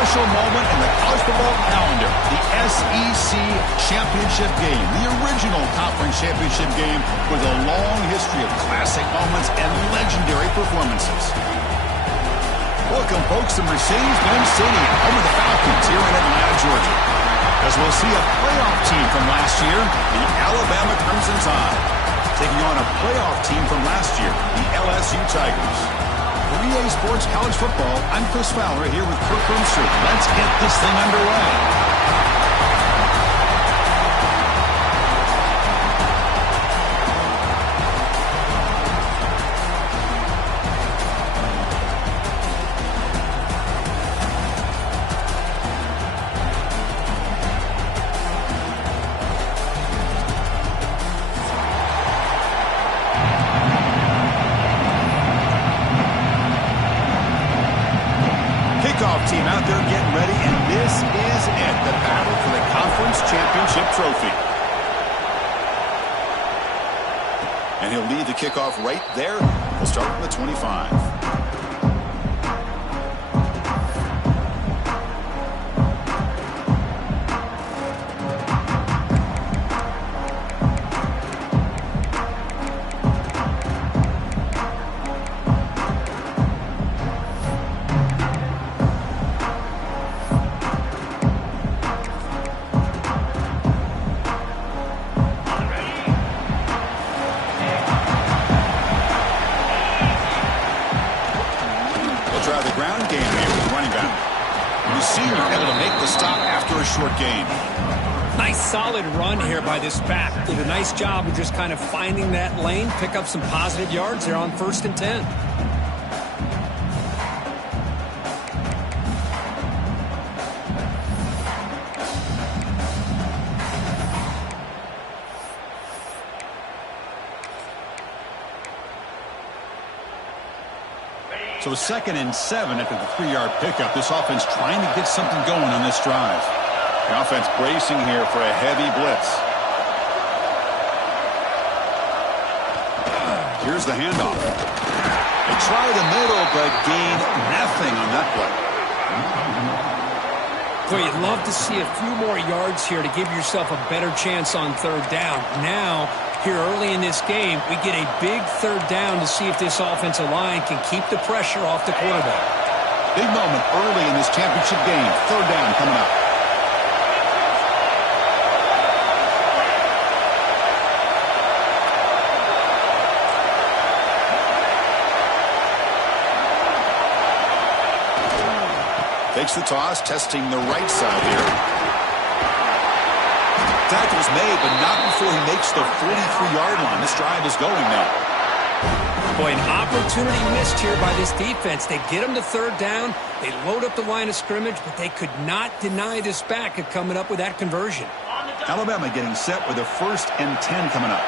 special moment in the college football calendar, the SEC Championship game, the original conference championship game with a long history of classic moments and legendary performances. Welcome, folks, to Mercedes-Benz Stadium, home of the Falcons here in Atlanta, Georgia. As we'll see a playoff team from last year, the Alabama Crimson Tide, taking on a playoff team from last year, the LSU Tigers. For EA Sports College Football, I'm Chris Fowler here with Kirk Brewster. Let's get this thing underway. Team out there getting ready, and this is it, the battle for the conference championship trophy. And he'll lead the kickoff right there. We'll start from the 25. Solid run here by this back. Did a nice job of just kind of finding that lane, pick up some positive yards there on 1st and 10. So 2nd and 7 after the 3-yard pickup. This offense trying to get something going on this drive. The offense bracing here for a heavy blitz. Here's the handoff. They try the middle, but gain nothing on that play. Boy, you'd love to see a few more yards here to give yourself a better chance on 3rd down. Now, here early in this game, we get a big 3rd down to see if this offensive line can keep the pressure off the quarterback. Big moment early in this championship game. 3rd down coming up. Takes the toss, testing the right side here. Tackle's made, but not before he makes the 43-yard line. This drive is going now. Boy, an opportunity missed here by this defense. They get him to 3rd down. They load up the line of scrimmage, but they could not deny this back of coming up with that conversion. Alabama getting set with a 1st and 10 coming up.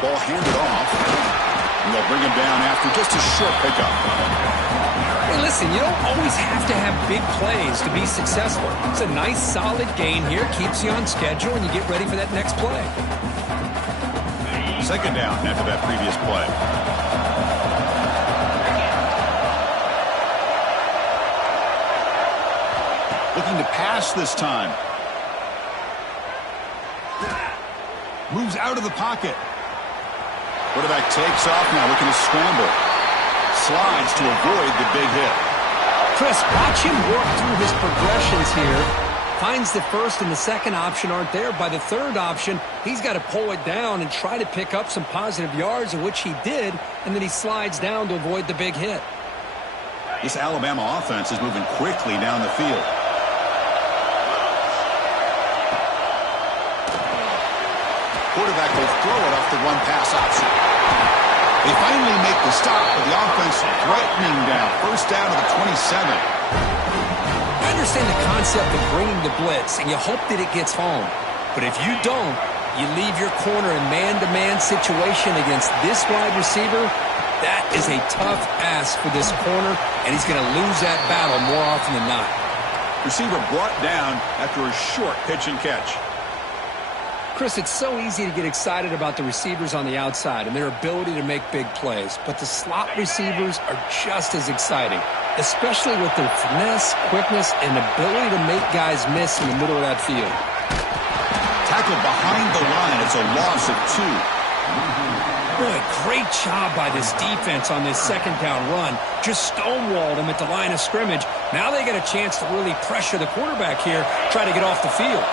Ball handed off. And they'll bring him down after just a short pickup. Hey, listen, you don't always have to have big plays to be successful. It's a nice, solid gain here. Keeps you on schedule, and you get ready for that next play. 2nd down after that previous play. Looking to pass this time. Moves out of the pocket. Quarterback takes off now, looking to scramble. Slides to avoid the big hit. Chris, watch him work through his progressions here. Finds the 1st and the 2nd option aren't there. By the 3rd option, he's got to pull it down and try to pick up some positive yards, of which he did, and then he slides down to avoid the big hit. This Alabama offense is moving quickly down the field. Quarterback will throw it off the one-pass option. They finally make the stop, but the offense threatening down. 1st down to the 27. I understand the concept of bringing the blitz, and you hope that it gets home. But if you don't, you leave your corner in man-to-man situation against this wide receiver. That is a tough ask for this corner, and he's going to lose that battle more often than not. Receiver brought down after a short pitch and catch. Chris, it's so easy to get excited about the receivers on the outside and their ability to make big plays, but the slot receivers are just as exciting, especially with their finesse, quickness, and ability to make guys miss in the middle of that field. Tackled behind the line. It's a loss of 2. Boy, great job by this defense on this second down run. Just stonewalled him at the line of scrimmage. Now they get a chance to really pressure the quarterback here, try to get off the field.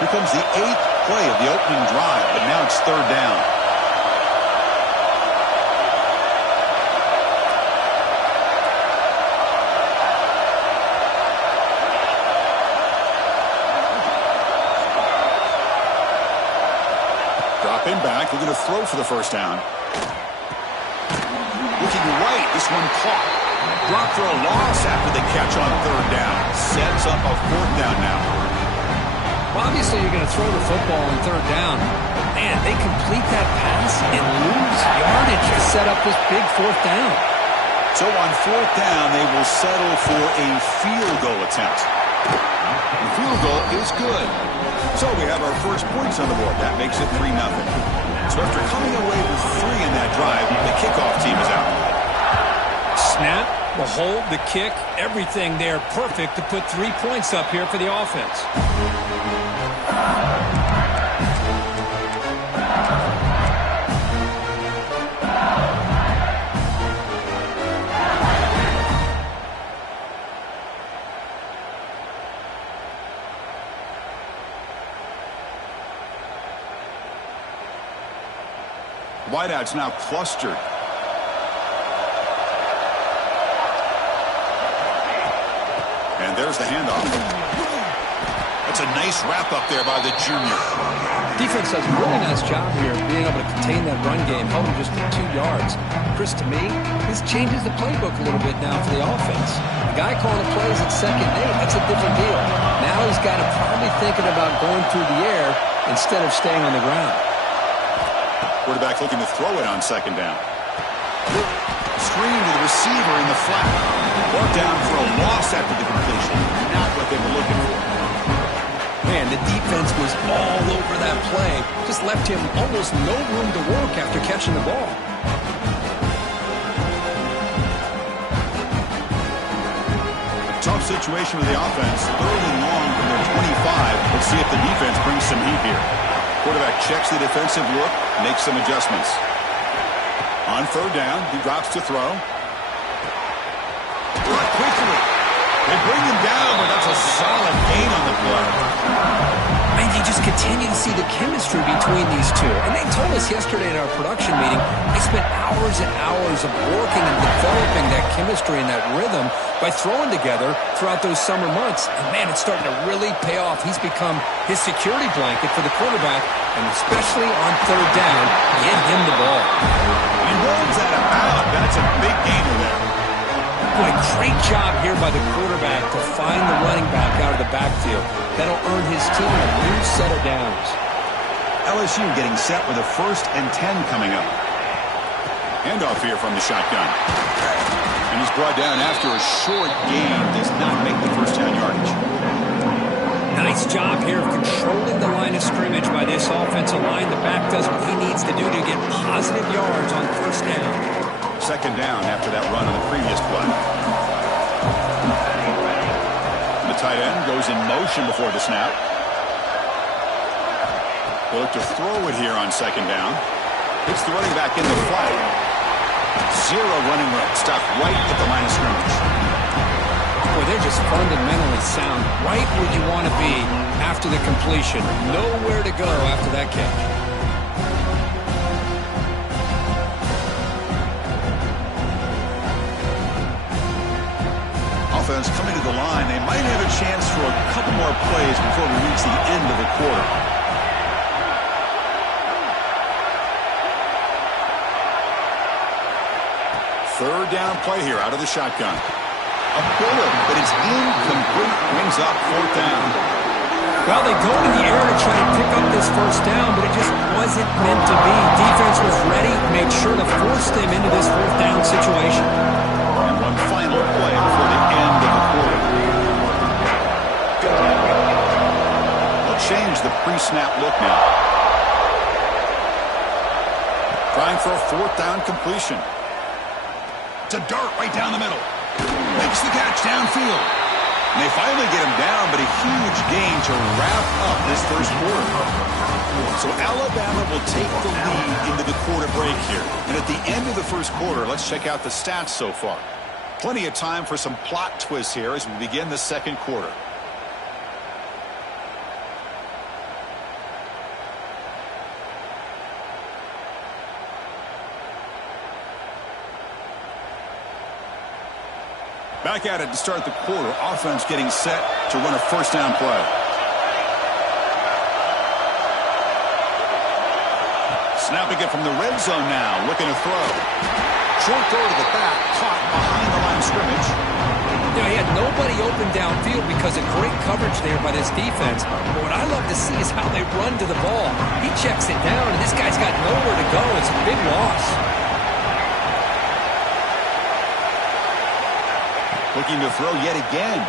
Here comes the 8th play of the opening drive, but now it's 3rd down. Dropping back, looking to throw for the first down. Looking right, this one caught. Dropped for a loss after the catch on 3rd down. Sets up a 4th down now. Obviously, you're going to throw the football on 3rd down. Man, they complete that pass and lose yardage to set up this big 4th down. So on 4th down, they will settle for a field goal attempt. The field goal is good. So we have our first points on the board. That makes it 3-0. So after coming away with 3 in that drive, the kickoff team is out. Snap, the hold, the kick, everything there perfect to put 3 points up here for the offense. Wideouts now clustered. And there's the handoff. That's a nice wrap-up there by the junior. Defense does a really nice job here of being able to contain that run game, held him just to 2 yards. Chris, to me, this changes the playbook a little bit now for the offense. The guy calling the plays at 2nd and 8, that's a different deal. Now he's got to probably thinking about going through the air instead of staying on the ground. Quarterback looking to throw it on 2nd down. Screen to the receiver in the flat. Brought down for a loss after the completion. Not what they were looking for. Man, the defense was all over that play. Just left him almost no room to work after catching the ball. A tough situation with the offense. 3rd and long from their 25. Let's see if the defense brings some heat here. Quarterback checks the defensive look, makes some adjustments. On 3rd down, he drops to throw. Brought quickly. They bring him down, but that's a solid gain on the play. Man, you just continue to see the chemistry between these two. And they told us yesterday in our production meeting, they spent hours and hours of working and developing that chemistry and that rhythm by throwing together throughout those summer months. And man, it's starting to really pay off. He's become his security blanket for the quarterback, and especially on 3rd down, get him the ball. He rolls that about. That's a big gainer there. Boy, great job here by the quarterback to find the running back out of the backfield. That'll earn his team a new set of downs. LSU getting set with a 1st and 10 coming up. Handoff here from the shotgun. And he's brought down after a short gain. Does not make the 1st down yardage. Nice job here of controlling the line of scrimmage by this offensive line. The back does what he needs to do to get positive yards on 1st down. 2nd down after that run on the previous play. The tight end goes in motion before the snap. They'll look to throw it here on 2nd down. Hits the running back in the flat. 0 running room. Stopped right at the line of scrimmage. Boy, they're just fundamentally sound. Right where you want to be after the completion. Nowhere to go after that catch. Offense coming to the line. They might have a chance for a couple more plays before we reach the end of the quarter. Third down play here out of the shotgun. A bullet, but it's incomplete. Brings up 4th down. Well, they go in the air to try to pick up this 1st down, but it just wasn't meant to be. Defense was ready, made sure to force them into this 4th down situation. And one final play before the end of the quarter. A change the pre-snap look now. Trying for a fourth down completion. To Dart right down the middle. Makes the catch downfield. And they finally get him down, but a huge gain to wrap up this first quarter. So Alabama will take the lead into the quarter break here. And at the end of the first quarter, let's check out the stats so far. Plenty of time for some plot twists here as we begin the second quarter. Back at it to start the quarter. Offense getting set to run a first down play. Snapping it from the red zone now. Looking to throw. Short throw to the back. Caught behind the line of scrimmage. You know, he had nobody open downfield because of great coverage there by this defense. But what I love to see is how they run to the ball. He checks it down, and this guy's got nowhere to go. It's a big loss. Looking to throw yet again.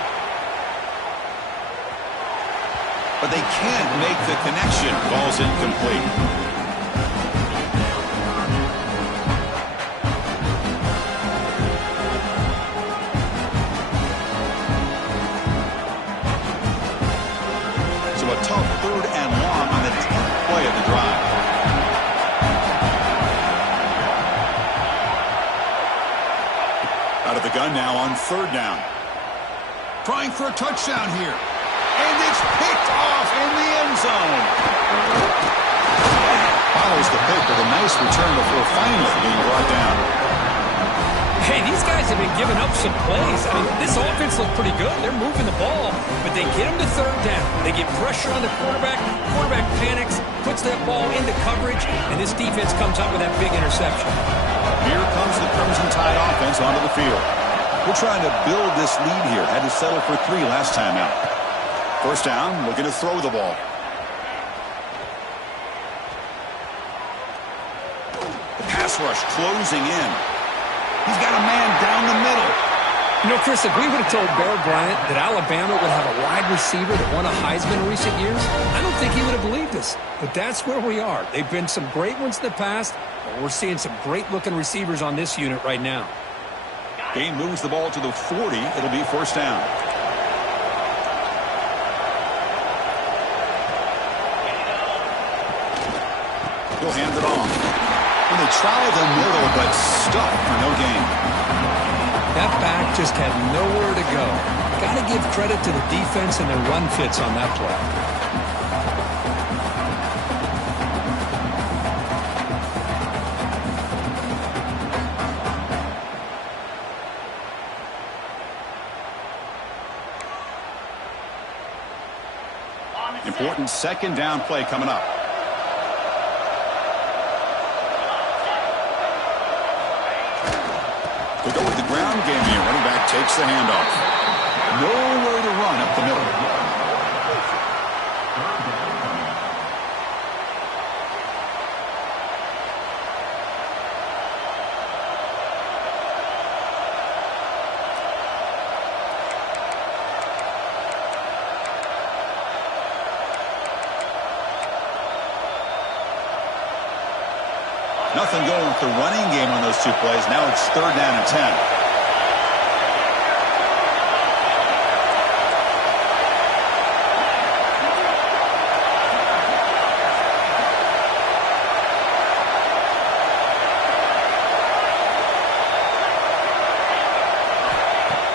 But they can't make the connection. Ball's incomplete. So a tough 3rd and long on the 10th play of the drive. Out of the gun now on 3rd down. Trying for a touchdown here. And it's picked off in the end zone. Follows the pick with a nice return before finally being brought down. Hey, these guys have been giving up some plays. I mean, this offense looked pretty good. They're moving the ball, but they get them to 3rd down. They get pressure on the quarterback. Quarterback panics, puts that ball into coverage, and this defense comes up with that big interception. Here comes the Crimson Tide offense onto the field. We're trying to build this lead here. Had to settle for 3 last time out. First down, looking to throw the ball. The pass rush closing in. He's got a man down the middle. You know, Chris, if we would have told Bear Bryant that Alabama would have a wide receiver that won a Heisman in recent years, I don't think he would have believed us. But that's where we are. They've been some great ones in the past, but we're seeing some great-looking receivers on this unit right now. Gain moves the ball to the 40. It'll be first down. He'll hand it off. And they try the middle, but stuck for no gain. That back just had nowhere to go. Got to give credit to the defense and their run fits on that play. Important 2nd down play coming up. To go with the ground game here. Running back takes the handoff. Nowhere to run up the middle. Nothing going with the running game on those 2 plays. Now it's 3rd down and 10.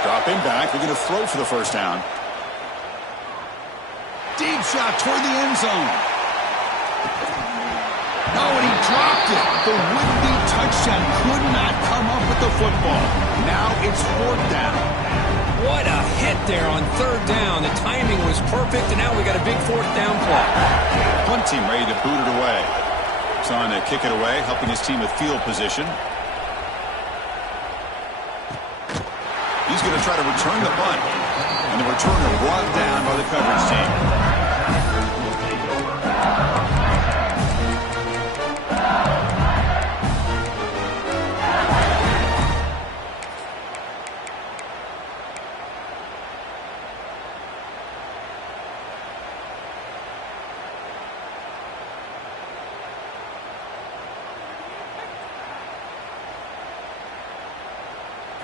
Dropping back. They're going to throw for the first down. Deep shot toward the end zone. Oh, and he dropped it. The would-be touchdown could not come up with the football. Now it's 4th down. What a hit there on 3rd down. The timing was perfect, and now we got a big 4th down play. Punt team ready to boot it away. He's on to kick it away, helping his team with field position. He's going to try to return the punt. And the returner brought down by the coverage team.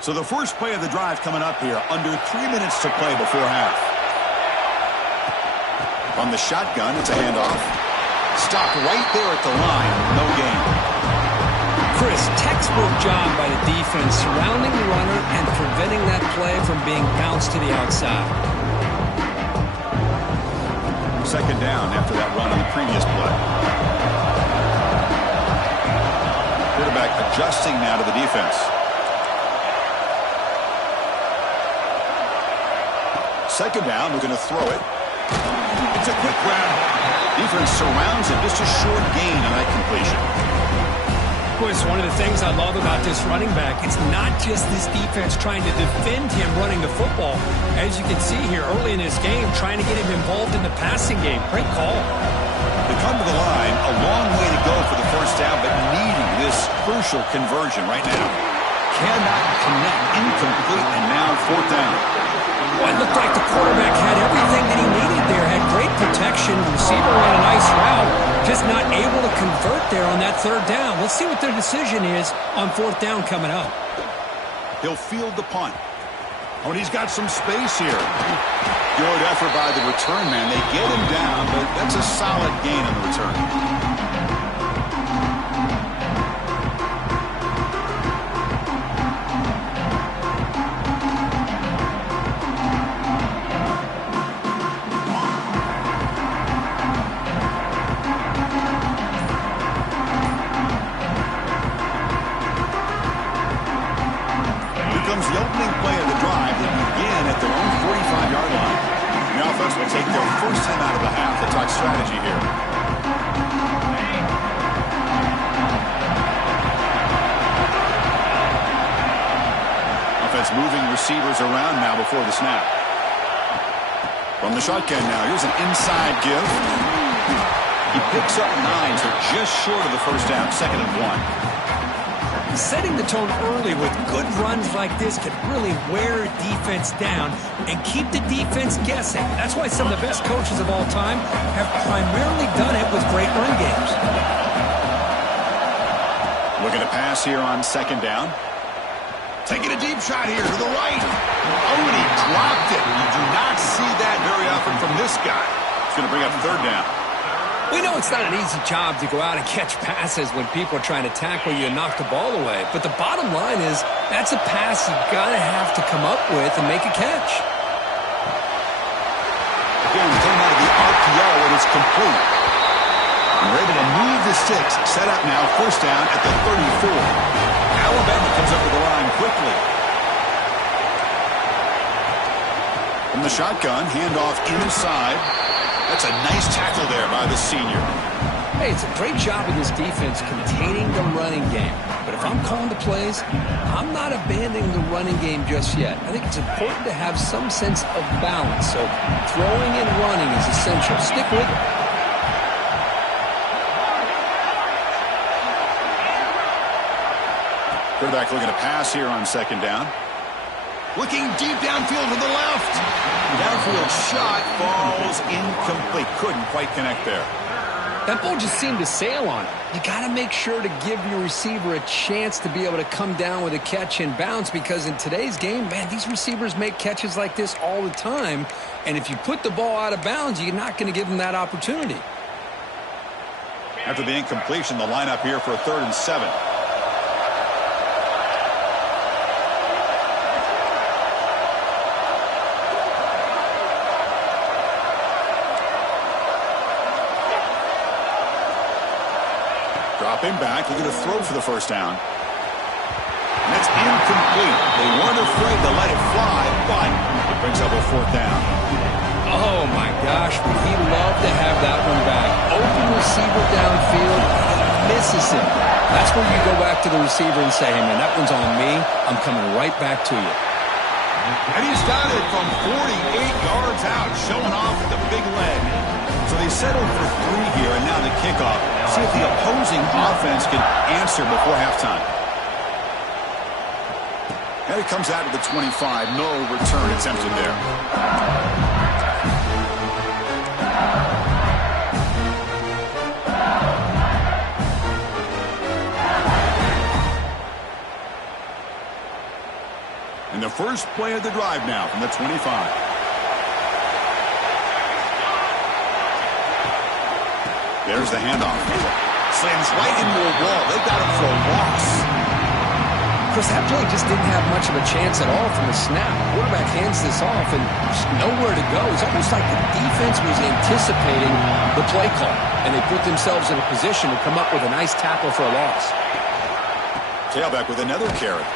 So the first play of the drive coming up here, under 3 minutes to play before half. On the shotgun, it's a handoff. Stopped right there at the line, no gain. Chris, textbook job by the defense surrounding the runner and preventing that play from being bounced to the outside. Second down after that run on the previous play. Quarterback adjusting now to the defense. Second down, we're going to throw it. It's a quick grab. Defense surrounds him, just a short gain on that completion. Boy, it's one of the things I love about this running back. It's not just this defense trying to defend him running the football. As you can see here early in this game, trying to get him involved in the passing game. Great call. They come to the line, a long way to go for the first down, but needing this crucial conversion right now. Cannot connect, incomplete, and now fourth down. Well, it looked like the quarterback had everything that he needed there. Had great protection. The receiver ran a nice route. Just not able to convert there on that third down. Let's see what their decision is on fourth down coming up. He'll field the punt. Oh, and he's got some space here. Good effort by the return man. They get him down, but that's a solid gain on the return. Take their first time out of the half to talk strategy here. Offense moving receivers around now before the snap. From the shotgun now, here's an inside give. He picks up 9, so just short of the first down, second and 1. Setting the tone early with good runs like this can really wear a defense down and keep the defense guessing. That's why some of the best coaches of all time have primarily done it with great run games. Looking to pass here on second down. Taking a deep shot here to the right. Oh, and he dropped it. You do not see that very often from this guy. It's going to bring up third down. We know it's not an easy job to go out and catch passes when people are trying to tackle you and knock the ball away. But the bottom line is that's a pass you've got to have to come up with and make a catch. Again, we came out of the RPO and it's complete. And we're able to move the sticks. Set up now, first down at the 34. Alabama comes up to the line quickly. From the shotgun, handoff inside. That's a nice tackle there by the senior. Hey, it's a great job of this defense containing the running game. But if I'm calling the plays, I'm not abandoning the running game just yet. I think it's important to have some sense of balance. So throwing and running is essential. Stick with it. Quarterback looking to pass here on second down. Looking deep downfield to the left. Downfield shot falls incomplete. Couldn't quite connect there. That ball just seemed to sail on it. You got to make sure to give your receiver a chance to be able to come down with a catch and bounce, because in today's game, man, these receivers make catches like this all the time. And if you put the ball out of bounds, you're not going to give them that opportunity. After the incompletion, the lineup here for a 3rd and 7. Dropping back, looking to throw for the first down. And that's incomplete. They weren't afraid to let it fly, but it brings up a 4th down. Oh, my gosh, would he love to have that one back. Open receiver downfield, misses him. That's where you go back to the receiver and say, hey, man, that one's on me. I'm coming right back to you. And he's got it from 48 yards out, showing off the big leg. So they settled for 3 here, and now the kickoff. See if the opposing offense can answer before halftime. And it comes out to the 25. No return attempted there. First play of the drive now from the 25. There's the handoff. Slams right into a wall. They got him for a loss. Chris, that play just didn't have much of a chance at all from the snap. Quarterback hands this off and there's nowhere to go. It's almost like the defense was anticipating the play call, and they put themselves in a position to come up with a nice tackle for a loss. Tailback with another carry.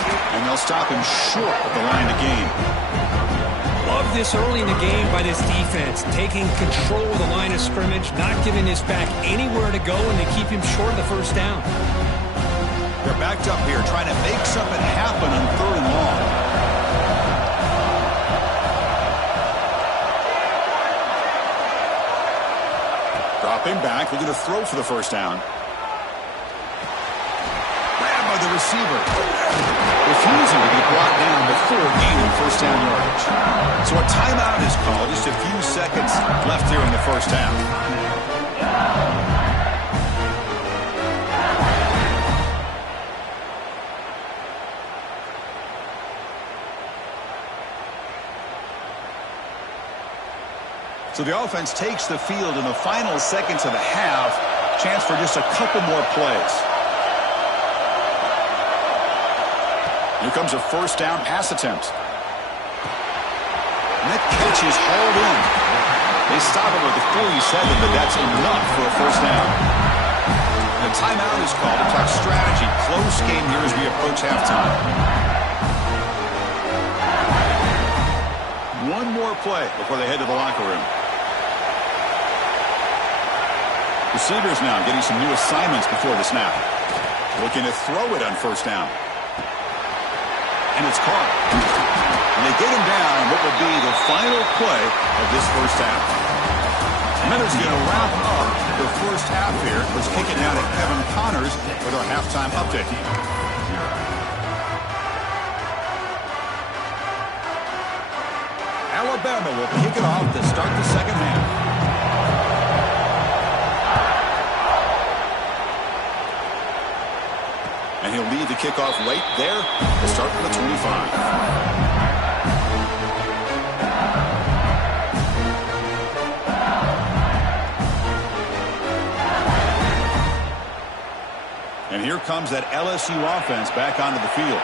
And they'll stop him short of the line of gain. Love this early in the game by this defense, taking control of the line of scrimmage, not giving this back anywhere to go, and to keep him short of the first down. They're backed up here, trying to make something happen on 3rd and long. Dropping back, looking to throw for the first down. Grabbed by the receiver. Refusing to be brought down before gaining first down yardage. So a timeout is called. Just a few seconds left here in the first half. So the offense takes the field in the final seconds of the half. Chance for just a couple more plays. Here comes a first down pass attempt. And that catch is hauled in. They stop him at the 47, but that's enough for a first down. The timeout is called to talk strategy. Close game here as we approach halftime. One more play before they head to the locker room. Receivers now getting some new assignments before the snap. Looking to throw it on first down. And it's caught. And they get him down what will be the final play of this first half. And that is going to wrap up the first half here. Let's kick it down to Kevin Connors with our halftime update. Alabama will kick it off to start the second half. And he'll lead the kickoff right there to start from the 25. And here comes that LSU offense back onto the field.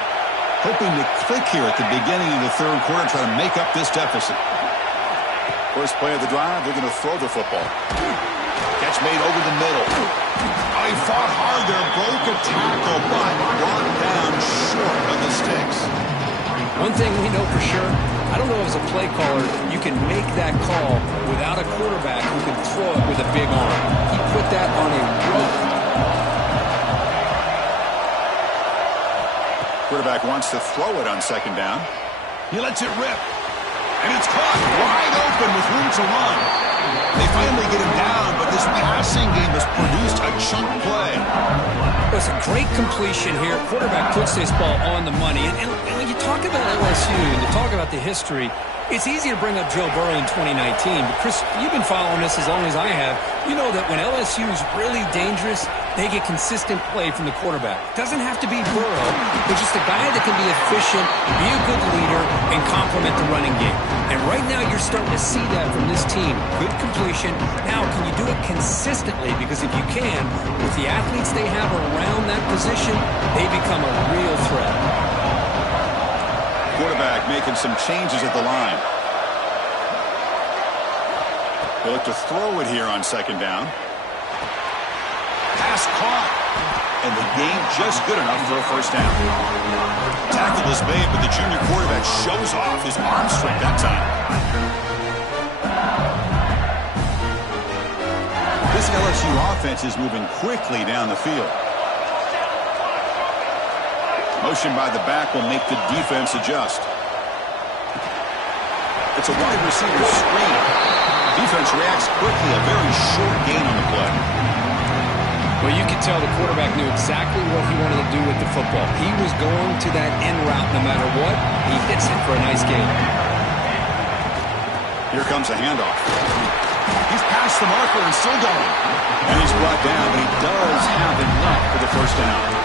Hoping to click here at the beginning of the third quarter, try to make up this deficit. First play of the drive, they're going to throw the football. Catch made over the middle. Oh, he fought hard there, broke a tackle, but brought down short of the sticks. One thing we know for sure, I don't know as a play caller, you can make that call without a quarterback who can throw it with a big arm. He put that on a rope. Quarterback wants to throw it on second down. He lets it rip. And it's caught wide open with room to run. They finally get him down, but this passing game has produced a chunk play. It's a great completion here. Quarterback puts this ball on the money. And when you talk about LSU and you talk about the history, it's easy to bring up Joe Burrow in 2019. But, Chris, you've been following this as long as I have. You know that when LSU is really dangerous, they get consistent play from the quarterback. Doesn't have to be Burrow, but just a guy that can be efficient, be a good leader, and complement the running game. And right now you're starting to see that from this team. Good completion. Now, can you do it consistently? Because if you can, with the athletes they have around that position, they become a real threat. Quarterback making some changes at the line. They look to throw it here on second down. Pass caught. And the game just good enough for a first down. Tackle is made, but the junior quarterback shows off his arm strength that time. This LSU offense is moving quickly down the field. Motion by the back will make the defense adjust. It's a wide receiver screen. Defense reacts quickly, a very short gain on the play. Well, you could tell the quarterback knew exactly what he wanted to do with the football. He was going to that end route no matter what. He hits it for a nice gain. Here comes a handoff. He's past the marker and still going. And he's brought down, but he does have enough for the first down.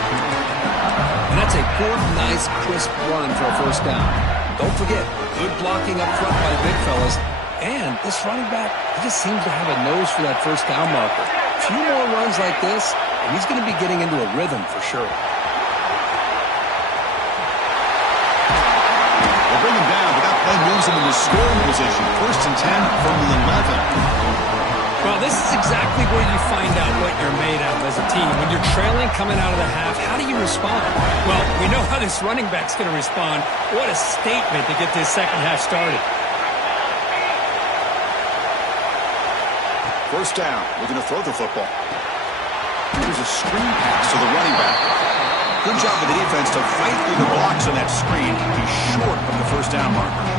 And that's a good, nice, crisp run for a first down. Don't forget, good blocking up front by the big fellas. And this running back, he just seems to have a nose for that first down marker. A few more runs like this, and he's going to be getting into a rhythm for sure. They'll bring him down, but that play moves him into scoring position. 1st and 10 from the 11. Well, this is exactly where you find out what you're made of as a team. When you're trailing coming out of the half, how do you respond? Well, we know how this running back's going to respond. What a statement to get this second half started. 1st down, looking to throw the football. Here's a screen pass to the running back. Good job of the defense to fight through the blocks on that screen. He's short of the first down marker.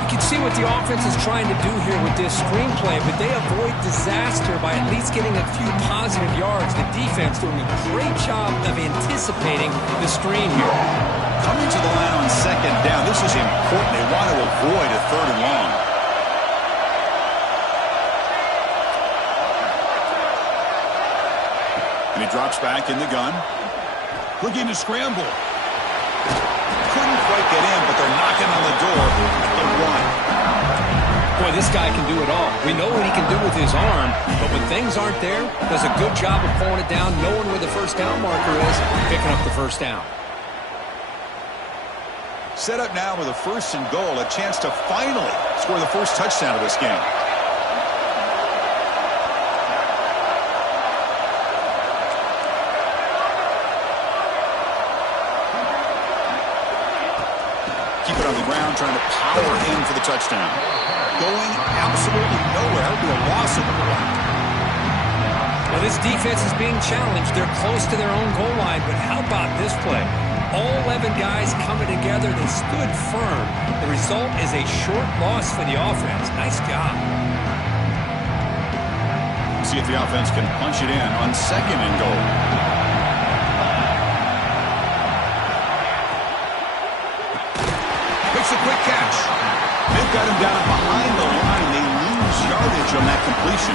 You can see what the offense is trying to do here with this screenplay, but they avoid disaster by at least getting a few positive yards. The defense doing a great job of anticipating the screen here. Coming to the line on 2nd down, this is important. They want to avoid a 3rd and long. And he drops back in the gun. Looking to scramble. Couldn't quite get in, but they're knocking on the door at the 1. Boy, this guy can do it all. We know what he can do with his arm, but when things aren't there, does a good job of pulling it down, knowing where the first down marker is, picking up the first down. Set up now with a 1st and goal, a chance to finally score the first touchdown of this game. Keep it on the ground, trying to power in for the touchdown. Going absolutely nowhere. That would be a loss of the ball. Well, this defense is being challenged. They're close to their own goal line, but how about this play? All 11 guys coming together. They stood firm. The result is a short loss for the offense. Nice job. See if the offense can punch it in on 2nd and goal. Makes a quick catch. They've got him down behind the line. They lose yardage on that completion.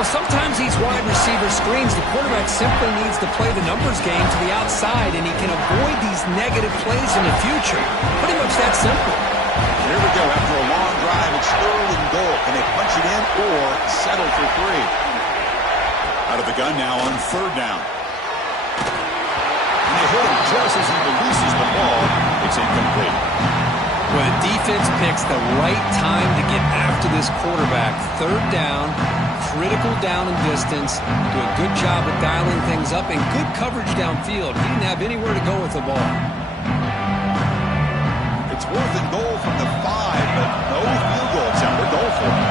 Well, sometimes these wide receiver screens, the quarterback simply needs to play the numbers game to the outside, and he can avoid these negative plays in the future. Pretty much that simple. Here we go. After a long drive, it's 3rd and goal. Can they punch it in or settle for 3? Out of the gun now on 3rd down. And they hit him just as he releases the ball. It's incomplete. Well, the defense picks the right time to get after this quarterback. 3rd down, critical down and distance. Do a good job of dialing things up and good coverage downfield. He didn't have anywhere to go with the ball. It's 4th and goal from the 5, but no field goal attempt. They're goal for it.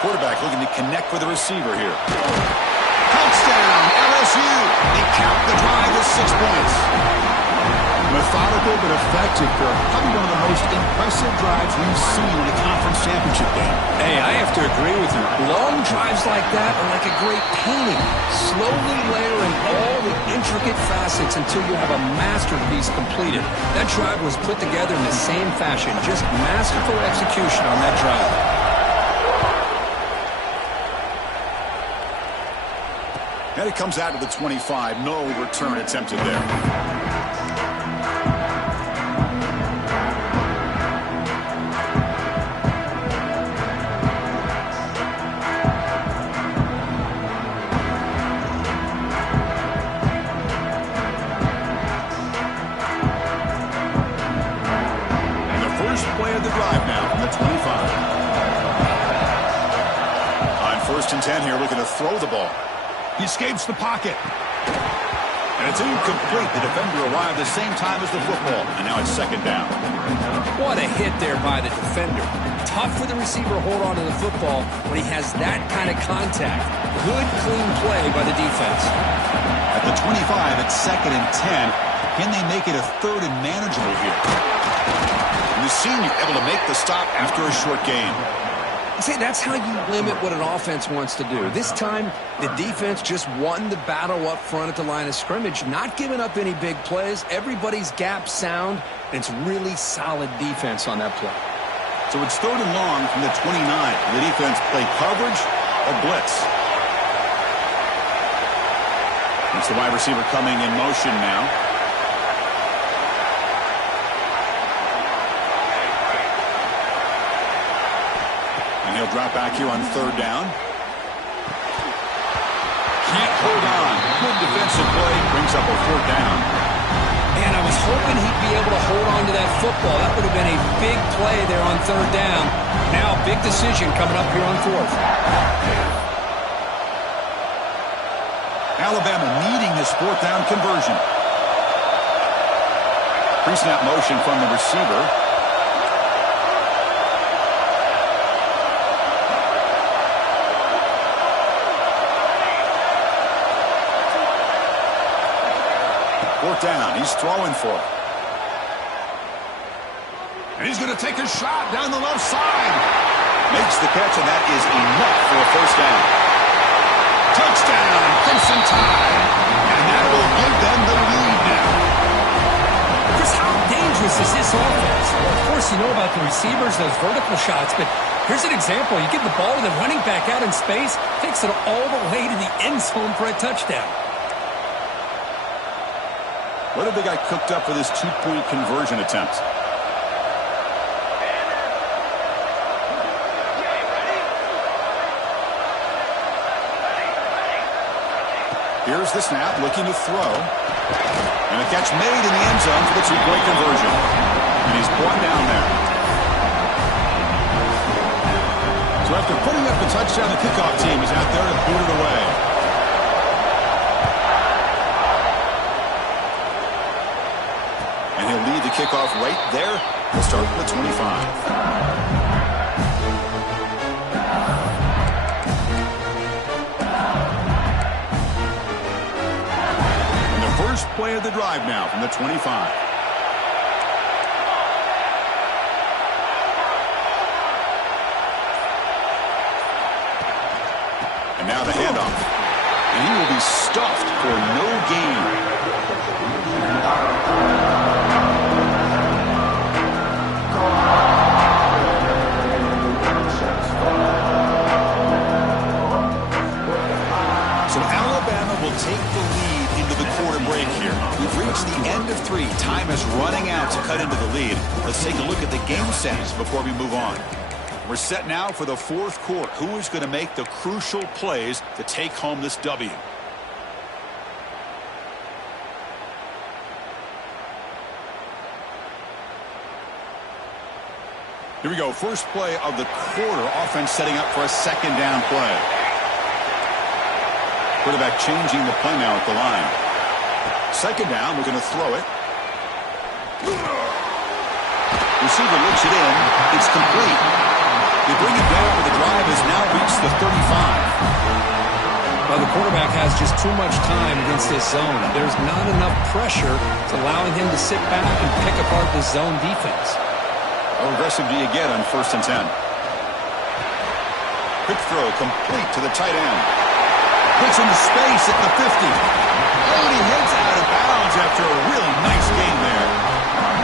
Quarterback looking to connect with the receiver here. Touchdown, LSU. They cap the drive with 6 points. Methodical but effective for probably one of the most impressive drives we've seen in a conference championship game. Hey, I have to agree with you. Long drives like that are like a great painting. Slowly layering all the intricate facets until you have a masterpiece completed. That drive was put together in the same fashion. Just masterful execution on that drive. And it comes out to the 25. No return attempted there. And the first play of the drive now from the 25. On 1st and 10 here, looking to throw the ball. He escapes the pocket. And it's incomplete. The defender arrived the same time as the football. And now it's 2nd down. What a hit there by the defender. Tough for the receiver to hold on to the football when he has that kind of contact. Good, clean play by the defense. At the 25, it's 2nd and 10. Can they make it a 3rd and manageable here? And the senior able to make the stop after a short gain. See, that's how you limit what an offense wants to do. This time, the defense just won the battle up front at the line of scrimmage, not giving up any big plays. Everybody's gap sound, and it's really solid defense on that play. So it's 3rd and long from the 29. The defense played coverage, A blitz. It's the wide receiver coming in motion now. And he'll drop back here on third down. Can't hold on. Good defensive play. Brings up a fourth down. And I was hoping he'd be able to hold on to that football. That would have been a big play there on third down. Now, big decision coming up here on fourth. Alabama needing this fourth down conversion. Pre-snap motion from the receiver. Fourth down. He's throwing for it. And he's going to take a shot down the left side. Makes the catch, and that is enough for a first down. Touchdown, Crimson Tide. And that will give them the lead now. Chris, how dangerous is this offense? Well, of course, you know about the receivers, those vertical shots, but here's an example. You get the ball to the running back out in space, takes it all the way to the end zone for a touchdown. What have they got cooked up for this two-point conversion attempt? Here's the snap, looking to throw. And a catch made in the end zone for the two-point conversion. And he's brought down there. So after putting up the touchdown, the kickoff team is out there to boot it away. And he'll lead the kickoff right there. He'll start at the 25. First play of the drive now from the 25. And now the handoff. And he will be stuffed for no gain. So Alabama will take the lead into the quarter break here. We've reached the end of 3. Time is running out to cut into the lead. Let's take a look at the game sets before we move on. We're set now for the fourth quarter. Who is going to make the crucial plays to take home this W? Here we go. First play of the quarter. Offense setting up for a second down play. Quarterback changing the play now at the line. Second down, we're going to throw it. Receiver looks it in. It's complete. They bring it down, but the drive has now reached the 35. Well, the quarterback has just too much time against this zone. There's not enough pressure to allowing him to sit back and pick apart the zone defense. How aggressive do you get on 1st and 10? Quick throw, complete to the tight end. Puts into space at the 50. Oh, and he heads out of bounds after a really nice game there.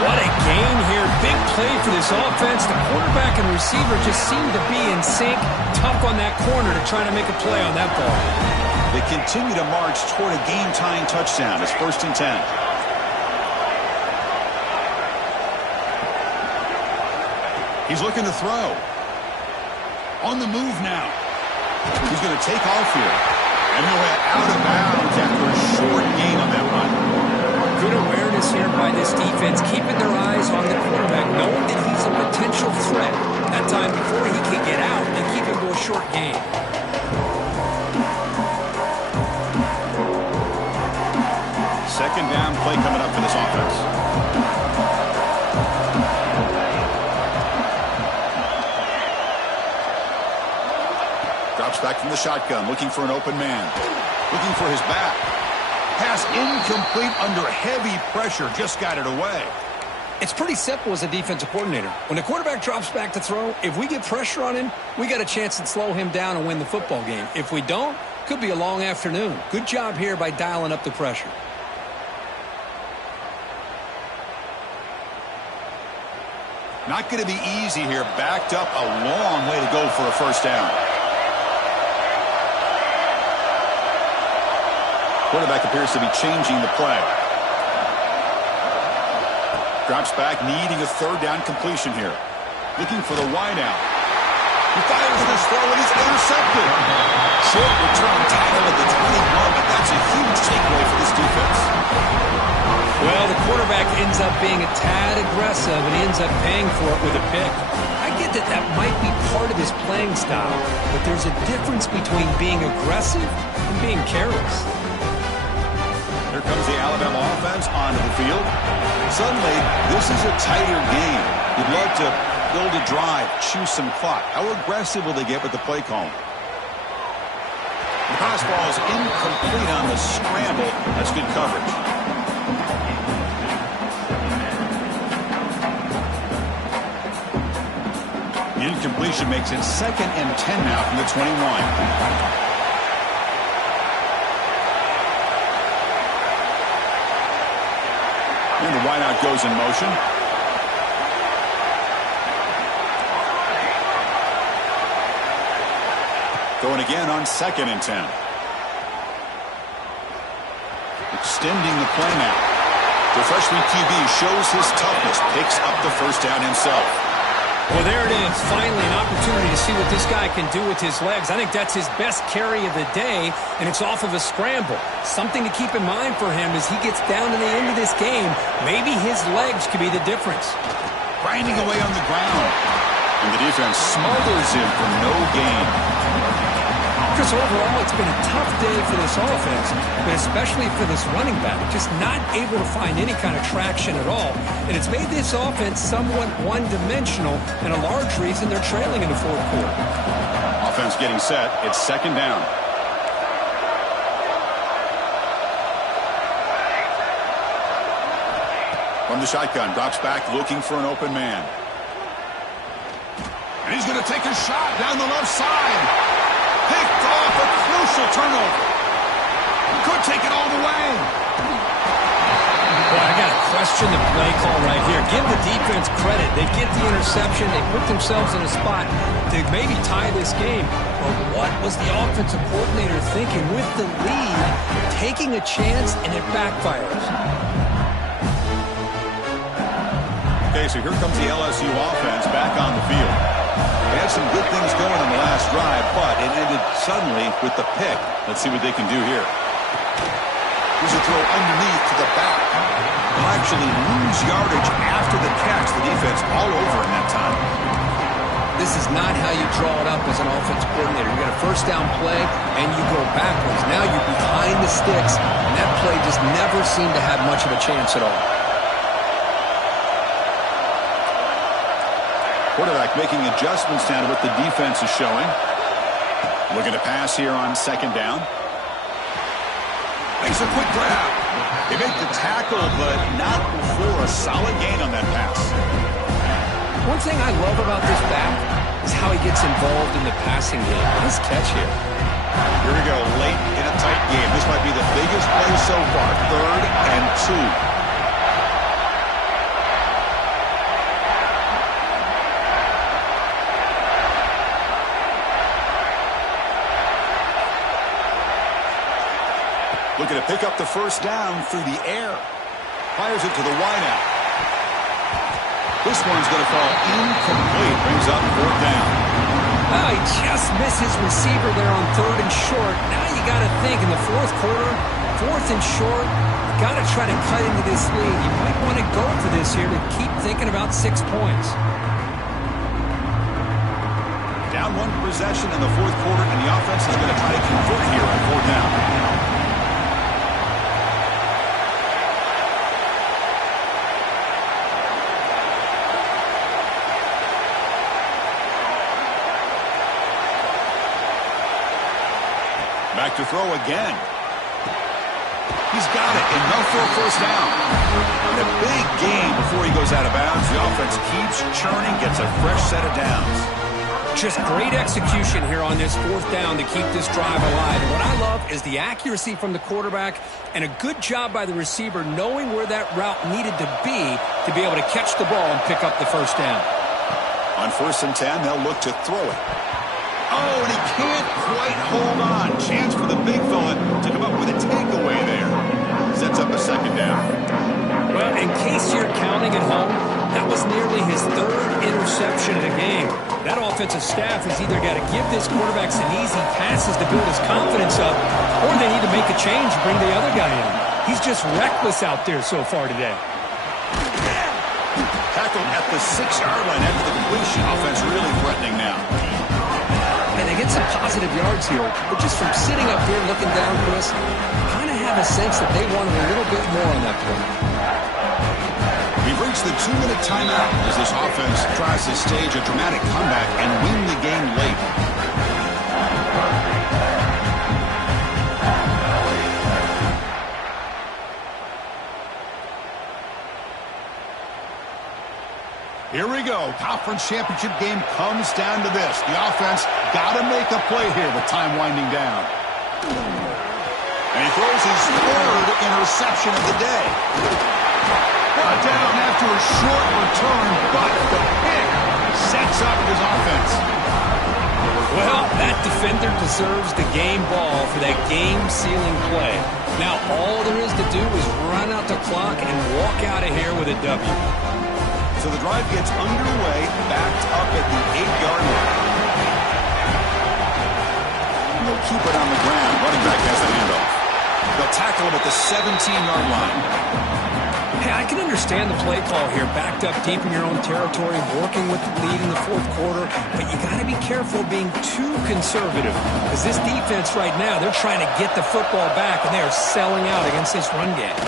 What a gain here. Big play for this offense. The quarterback and receiver just seem to be in sync. Tough on that corner to try to make a play on that ball. They continue to march toward a game-tying touchdown. It's 1st and 10. He's looking to throw. On the move now. He's going to take off here. And he'll head out of bounds after a short gain on that run. Good awareness here by this defense, keeping their eyes on the quarterback, knowing that he's a potential threat. That time before he can get out and keep him to a short gain. Second down play coming up for this offense. Drops back from the shotgun, looking for an open man. Looking for his back. Pass incomplete under heavy pressure. Just got it away. It's pretty simple as a defensive coordinator. When the quarterback drops back to throw, if we get pressure on him, we got a chance to slow him down and win the football game. If we don't, could be a long afternoon. Good job here by dialing up the pressure. Not going to be easy here. Backed up a long way to go for a first down. Quarterback appears to be changing the play. Drops back, needing a third down completion here. Looking for the wide out. He fires this throw, and it's intercepted. Short return tackle at the 21, but that's a huge takeaway for this defense. Well, the quarterback ends up being a tad aggressive, and he ends up paying for it with a pick. I get that that might be part of his playing style, but there's a difference between being aggressive and being careless. Here comes the Alabama offense onto the field. Suddenly, this is a tighter game. You'd love to build a drive, choose some clock. How aggressive will they get with the play call? The pass ball is incomplete on the scramble. That's good coverage. The incompletion makes it 2nd and 10 now from the 21. And the wideout goes in motion. Going again on 2nd and 10. Extending the play now. The freshman QB shows his toughness, picks up the first down himself. Well, there it is. Finally, an opportunity to see what this guy can do with his legs. I think that's his best carry of the day, and it's off of a scramble. Something to keep in mind for him as he gets down to the end of this game. Maybe his legs could be the difference. Grinding away on the ground. And the defense smothers him for no gain. Chris, overall, it's been a tough day for this offense, but especially for this running back. Just not able to find any kind of traction at all. And it's made this offense somewhat one-dimensional, and a large reason they're trailing in the fourth quarter. Offense getting set. It's 2nd down. From the shotgun, drops back, looking for an open man. And he's going to take a shot down the left side. Picked off, a crucial turnover. He could take it all the way. Boy, I got to question the play call right here. Give the defense credit. They get the interception. They put themselves in a spot to maybe tie this game. But what was the offensive coordinator thinking with the lead, taking a chance, and it backfires? Okay, so here comes the LSU offense back on the field. They had some good things going on the last drive, but it ended suddenly with the pick. Let's see what they can do here. Here's a throw underneath to the back. They'll actually lose yardage after the catch. The defense all over in that time. This is not how you draw it up as an offensive coordinator. You got a first down play, and you go backwards. Now you're behind the sticks, and that play just never seemed to have much of a chance at all. Quarterback making adjustments down to what the defense is showing. Looking to pass here on 2nd down. Makes a quick grab. They make the tackle, but not before a solid gain on that pass. One thing I love about this back is how he gets involved in the passing game. Nice catch here. Here we go, late in a tight game. This might be the biggest play so far. 3rd and 2. Looking to pick up the first down through the air. Fires it to the wideout. This one's going to fall incomplete. Brings up 4th down. Oh, he just missed his receiver there on 3rd and short. Now you got to think in the fourth quarter, 4th and short, you got to try to cut into this lead. You might want to go for this here to keep thinking about 6 points. Down 1 possession in the fourth quarter, and the offense is going to try to convert here on 4th down. Back to throw again. He's got it. Enough for a first down. And a big gain before he goes out of bounds. The offense keeps churning, gets a fresh set of downs. Just great execution here on this 4th down to keep this drive alive. And what I love is the accuracy from the quarterback and a good job by the receiver knowing where that route needed to be able to catch the ball and pick up the first down. On 1st and 10, they'll look to throw it. Oh, and he can't quite hold on. Chance for the big fella to come up with a takeaway there. Sets up a second down. Well, in case you're counting at home, that was nearly his third interception of the game. That offensive staff has either got to give this quarterback some easy passes to build his confidence up, or they need to make a change and bring the other guy in. He's just reckless out there so far today. Tackled at the 6-yard line after the completion. Offense really threatening now. And they get some positive yards here, but just from sitting up here looking down, Chris, kind of have a sense that they wanted a little bit more on that play. We've reached the 2-minute timeout as this offense tries to stage a dramatic comeback and win the game late. Here we go. Conference championship game comes down to this. The offense got to make a play here with time winding down. And he throws his third interception of the day. Brought down after a short return, but the pick sets up his offense. Well, that defender deserves the game ball for that game-sealing play. Now, all there is to do is run out the clock and walk out of here with a W. So the drive gets underway, backed up at the 8-yard line. And they'll keep it on the ground. Running back has the handoff. They'll tackle him at the 17-yard line. Hey, I can understand the play call here, backed up deep in your own territory, working with the lead in the fourth quarter, but you got to be careful being too conservative, because this defense right now, they're trying to get the football back, and they are selling out against this run game.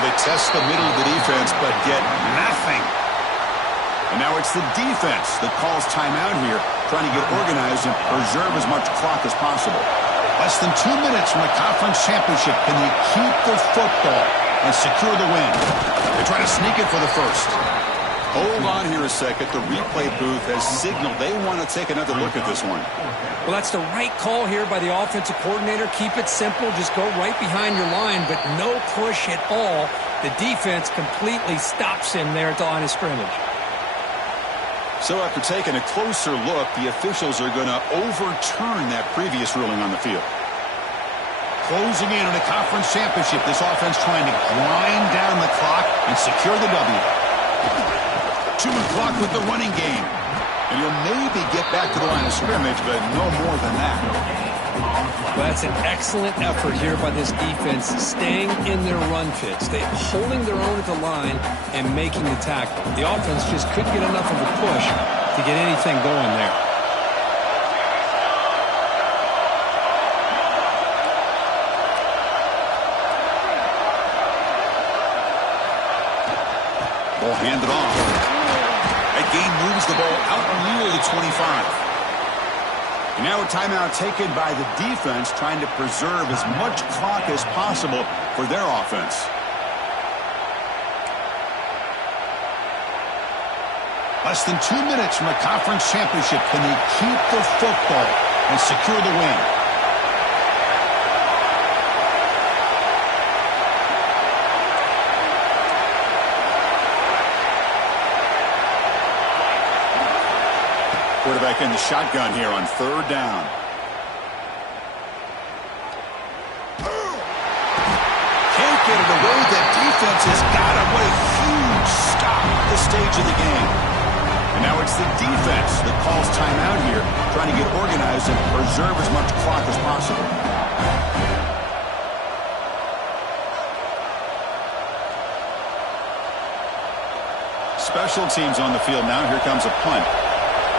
They test the middle of the defense, but get nothing. And now it's the defense that calls timeout here, trying to get organized and preserve as much clock as possible. Less than 2 minutes from the conference championship. Can they keep the football and secure the win? They try to sneak it for the first. Hold on here a second. The replay booth has signaled they want to take another look at this one. Well, that's the right call here by the offensive coordinator. Keep it simple. Just go right behind your line, but no push at all. The defense completely stops him there at the line of scrimmage. So after taking a closer look, the officials are going to overturn that previous ruling on the field. Closing in on a conference championship, this offense trying to grind down the clock and secure the W. 2 o'clock with the running game. And he'll maybe get back to the line of scrimmage, but no more than that. Well, that's an excellent effort here by this defense, staying in their run fits. They're holding their own at the line and making the tackle. The offense just couldn't get enough of a push to get anything going there. Ball handed off. That gain moves the ball out near the 25. And now a timeout taken by the defense, trying to preserve as much clock as possible for their offense. Less than 2 minutes from a conference championship. Can they keep the football and secure the win? Quarterback in the shotgun here on third down. Can't get it away. That defense has got him. What a huge stop at this stage of the game. And now it's the defense that calls timeout here, trying to get organized and preserve as much clock as possible. Special teams on the field now. Here comes a punt.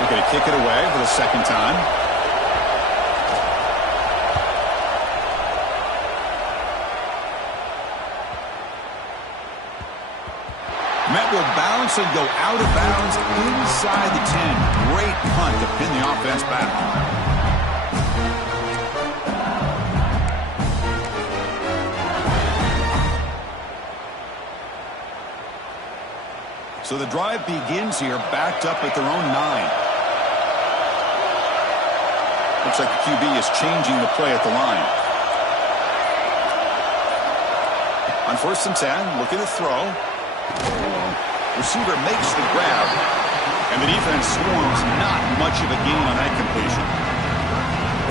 They're going to kick it away for the second time. Met will bounce and go out of bounds inside the 10. Great punt to pin the offense back. So the drive begins here, backed up at their own 9. Looks like the QB is changing the play at the line. On 1st and 10, looking to throw. Receiver makes the grab. And the defense swarms not much of a gain on that completion.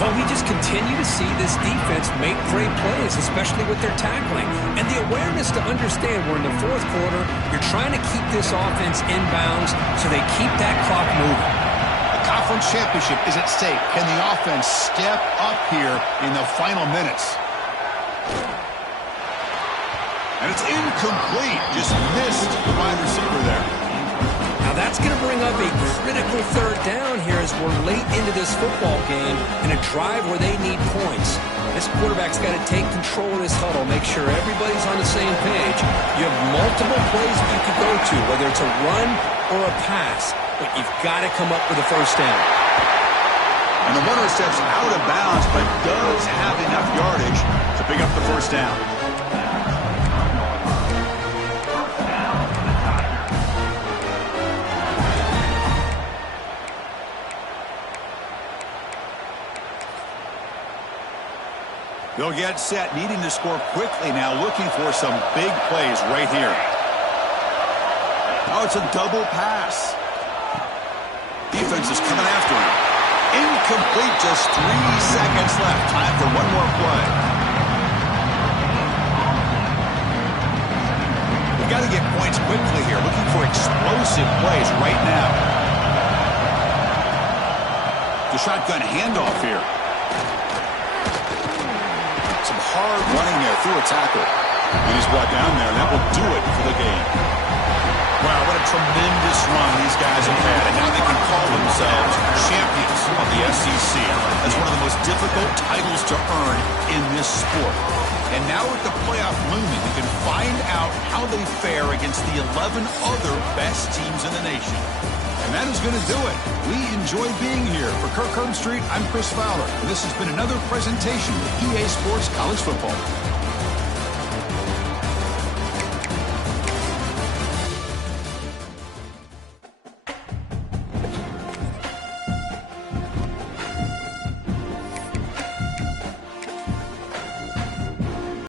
Well, we just continue to see this defense make great plays, especially with their tackling. And the awareness to understand we're in the fourth quarter, you're trying to keep this offense in bounds so they keep that clock moving. The conference championship is at stake. Can the offense step up here in the final minutes? And it's incomplete. Just missed the wide receiver there. Now that's going to bring up a critical third down here as we're late into this football game in a drive where they need points. This quarterback's got to take control of this huddle, make sure everybody's on the same page. You have multiple plays that you could go to, whether it's a run or a pass, but you've got to come up with a first down. And the runner steps out of bounds, but does have enough yardage to pick up the first down. They'll get set, needing to score quickly now, looking for some big plays right here. Oh, it's a double pass. Defense is coming after him. Incomplete, just 3 seconds left. Time for one more play. We've got to get points quickly here, looking for explosive plays right now. The shotgun handoff here. Hard running there through a tackle. And he's brought down there, and that will do it for the game. Wow, what a tremendous run these guys have had. And now they can call themselves champions of the SEC. That's one of the most difficult titles to earn in this sport. And now with the playoff looming, we can find out how they fare against the 11 other best teams in the nation. And that is going to do it. We enjoy being here. For Kirk Herbstreit, I'm Chris Fowler. And this has been another presentation of EA Sports College Football.